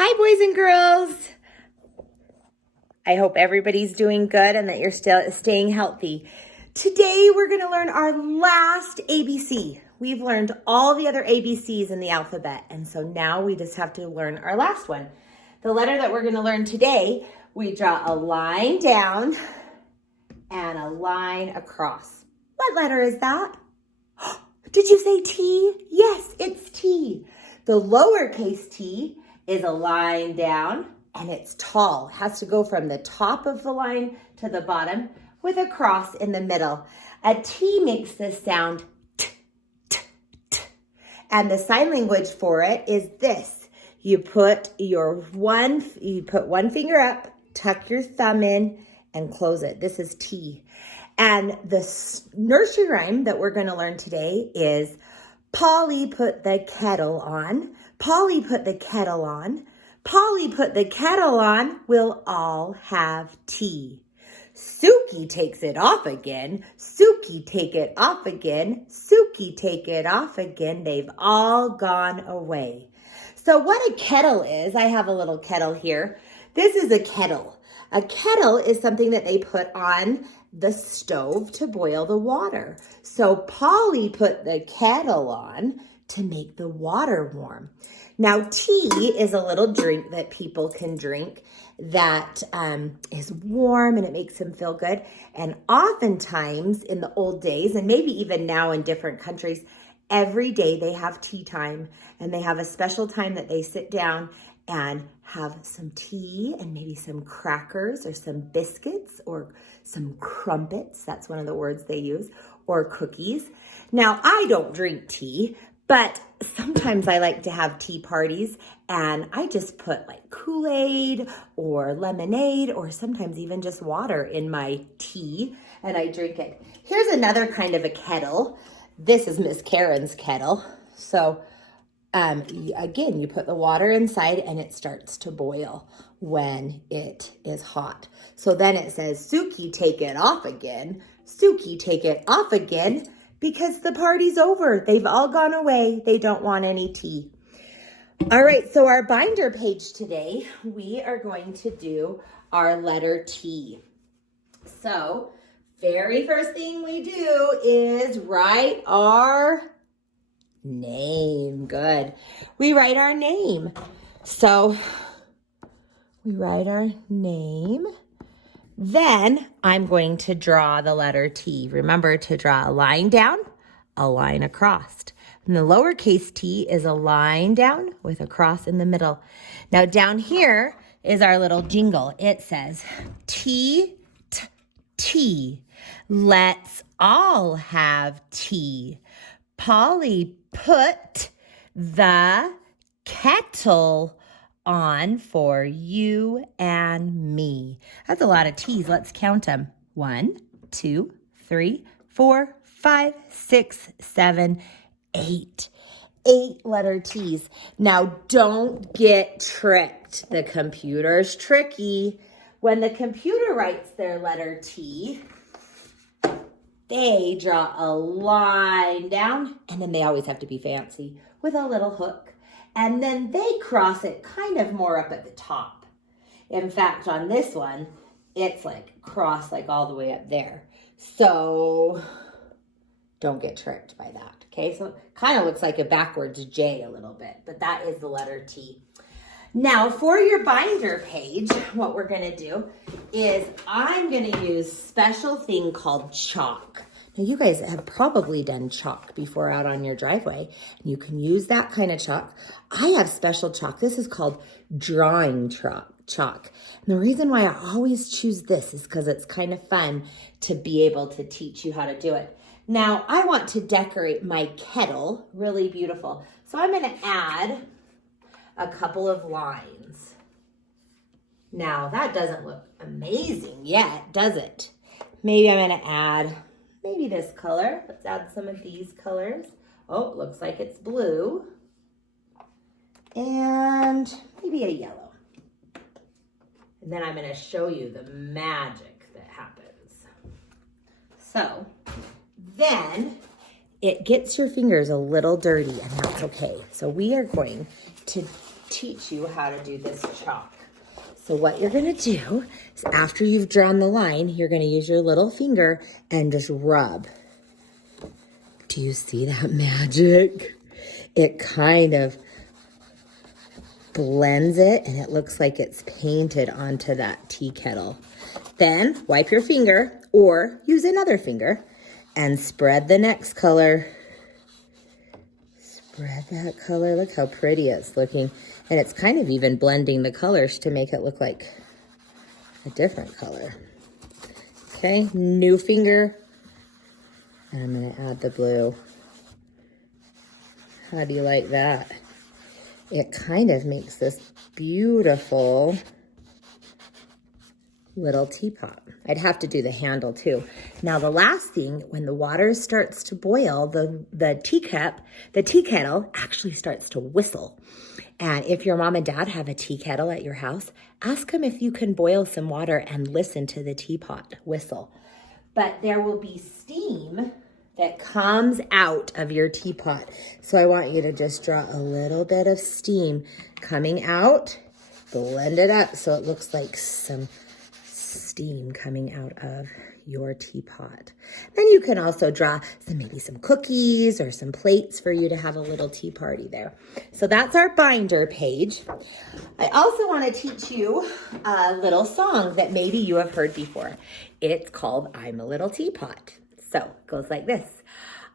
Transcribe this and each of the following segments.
Hi, boys and girls. I hope everybody's doing good and that you're still staying healthy. Today, we're going to learn our last ABC. We've learned all the other ABCs in the alphabet, and so now we just have to learn our last one. The letter that we're going to learn today, we draw a line down and a line across. What letter is that? Did you say T? Yes, it's T. The lowercase t is a line down, and it's tall. It has to go from the top of the line to the bottom with a cross in the middle. A T makes this sound t, t, t. And the sign language for it is this. You put one finger up, tuck your thumb in, and close it. This is T. And the nursery rhyme that we're going to learn today is Polly put the kettle on. Polly put the kettle on. Polly put the kettle on. We'll all have tea. Suki takes it off again. Suki take it off again. Suki take it off again. They've all gone away. So what a kettle is, I have a little kettle here. This is a kettle. A kettle is something that they put on the stove to boil the water. So Polly put the kettle on to make the water warm. Now, tea is a little drink that people can drink that is warm and it makes them feel good. And oftentimes in the old days, and maybe even now in different countries, every day they have tea time, and they have a special time that they sit down and have some tea and maybe some crackers or some biscuits or some crumpets. That's one of the words they use, or cookies. Now, I don't drink tea, but sometimes I like to have tea parties, and I just put like Kool-Aid or lemonade or sometimes even just water in my tea, and I drink it. Here's another kind of a kettle. This is Miss Karen's kettle. So again, you put the water inside and it starts to boil when it is hot. So then it says, Suki, take it off again. Suki, take it off again, because the party's over. They've all gone away. They don't want any tea. All right, so our binder page today, we are going to do our letter T. So very first thing we do is write our name. Good. We write our name. So we write our name. Then I'm going to draw the letter T. Remember to draw a line down, a line across. And the lowercase t is a line down with a cross in the middle. Now down here is our little jingle. It says T, T, T. Let's all have tea. Polly put the kettle on for you and me. That's a lot of T's. Let's count them. 1, 2, 3, 4, 5, 6, 7, 8. 8 letter T's. Now don't get tricked. The computer's tricky. When the computer writes their letter T, they draw a line down, and then they always have to be fancy with a little hook. And then they cross it kind of more up at the top. In fact, on this one, it's like crossed like all the way up there. So don't get tricked by that, okay? So it kind of looks like a backwards J a little bit, but that is the letter T. Now, for your binder page, what we're going to do is I'm going to use a special thing called chalk. Now, you guys have probably done chalk before out on your driveway. You can use that kind of chalk. I have special chalk. This is called drawing chalk. And the reason why I always choose this is because it's kind of fun to be able to teach you how to do it. Now, I want to decorate my kettle really beautiful. So I'm going to add a couple of lines. Now, that doesn't look amazing yet, does it? Maybe I'm going to add maybe this color. Let's add some of these colors. Oh, it looks like it's blue. And maybe a yellow. And then I'm going to show you the magic that happens. So then it gets your fingers a little dirty, and that's okay. So we are going to teach you how to do this chalk. So what you're gonna do is after you've drawn the line, you're gonna use your little finger and just rub. Do you see that magic? It kind of blends it and it looks like it's painted onto that tea kettle. Then wipe your finger or use another finger and spread the next color. Spread that color. Look how pretty it's looking. And it's kind of even blending the colors to make it look like a different color. Okay, new finger. And I'm gonna add the blue. How do you like that? It kind of makes this beautiful little teapot. I'd have to do the handle too. Now the last thing, when the water starts to boil, the tea kettle actually starts to whistle. And if your mom and dad have a tea kettle at your house, ask them if you can boil some water and listen to the teapot whistle. But there will be steam that comes out of your teapot. So I want you to just draw a little bit of steam coming out, blend it up so it looks like some steam coming out of your teapot. Then you can also draw maybe some cookies or some plates for you to have a little tea party there. So that's our binder page. I also want to teach you a little song that maybe you have heard before. It's called I'm a Little Teapot. So it goes like this.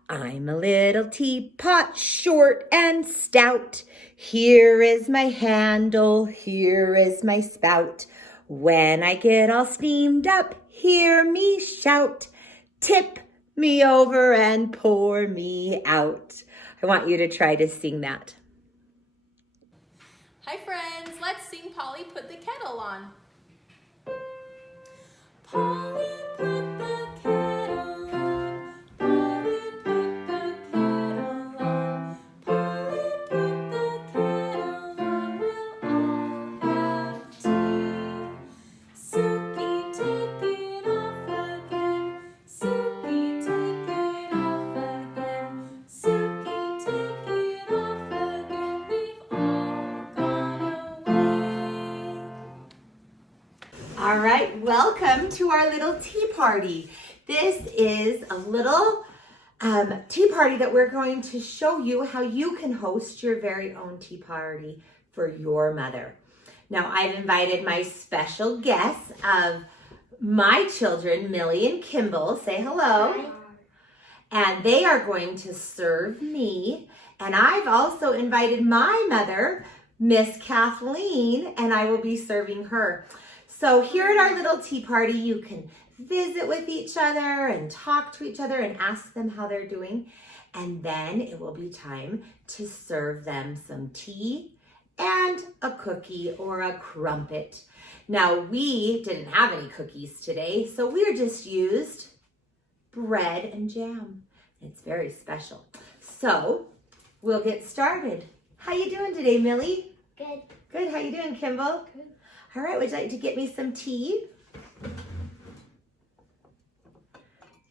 I'm a little teapot, short and stout. Here is my handle, here is my spout. When I get all steamed up, hear me shout. Tip me over and pour me out. I want you to try to sing that. Hi friends, let's sing Polly Put the Kettle On. Polly put the kettle on. Polly put the kettle on. Polly put the kettle on. We'll all have tea. Suki, take it off again. Suki, take it off again. Suki, take it off again. We've all gone away. All right, welcome to our little tea party. This is a little tea party that we're going to show you how you can host your very own tea party for your mother. Now, I've invited my special guests of my children, Millie and Kimball. Say hello. Hi. And they are going to serve me. And I've also invited my mother, Miss Kathleen, and I will be serving her. So here at our little tea party, you can visit with each other and talk to each other and ask them how they're doing. And then it will be time to serve them some tea and a cookie or a crumpet. Now, we didn't have any cookies today, so we just used bread and jam. It's very special. So we'll get started. How you doing today, Millie? Good. Good. How you doing, Kimball? Good. All right, would you like to get me some tea?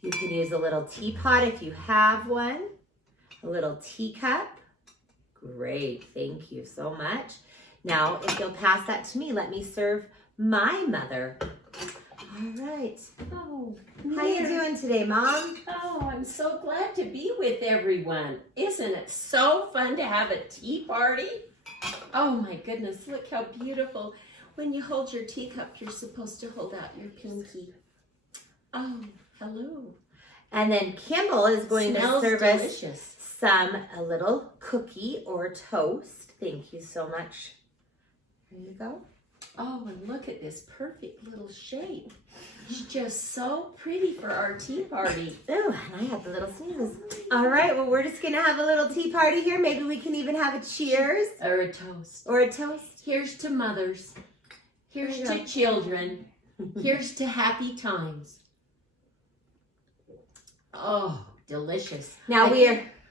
You can use a little teapot if you have one, a little teacup. Great, thank you so much. Now, if you'll pass that to me, let me serve my mother. All right. Oh, How you doing today, Mom? Oh, I'm so glad to be with everyone. Isn't it so fun to have a tea party? Oh my goodness, look how beautiful. When you hold your teacup, you're supposed to hold out your pinky. Oh, hello. And then Kimball is going Smells to serve delicious. us a little cookie or toast. Thank you so much. Here you go. Oh, and look at this perfect little shape. It's just so pretty for our tea party. Oh, and I had the little sneeze. All right, well, we're just going to have a little tea party here. Maybe we can even have a cheers. Or a toast. Or a toast. Here's to mothers. Here's There you to children. Here's to happy times. Oh, delicious. Now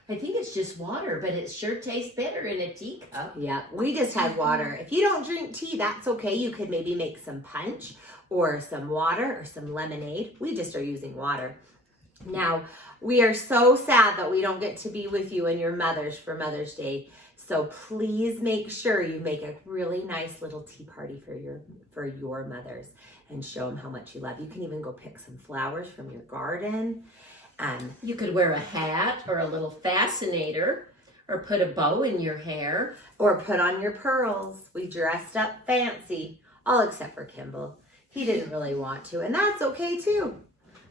I think it's just water, but it sure tastes better in a teacup. Yeah, we just had water. If you don't drink tea, that's okay. You could maybe make some punch or some water or some lemonade. We just are using water. Now, we are so sad that we don't get to be with you and your mothers for Mother's Day. So please make sure you make a really nice little tea party for your mothers and show them how much you love. You can even go pick some flowers from your garden. You could wear a hat or a little fascinator or put a bow in your hair. Or put on your pearls. We dressed up fancy, all except for Kimball. He didn't really want to, and that's okay too,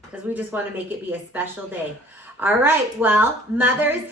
because we just want to make it be a special day. All right, well, mothers,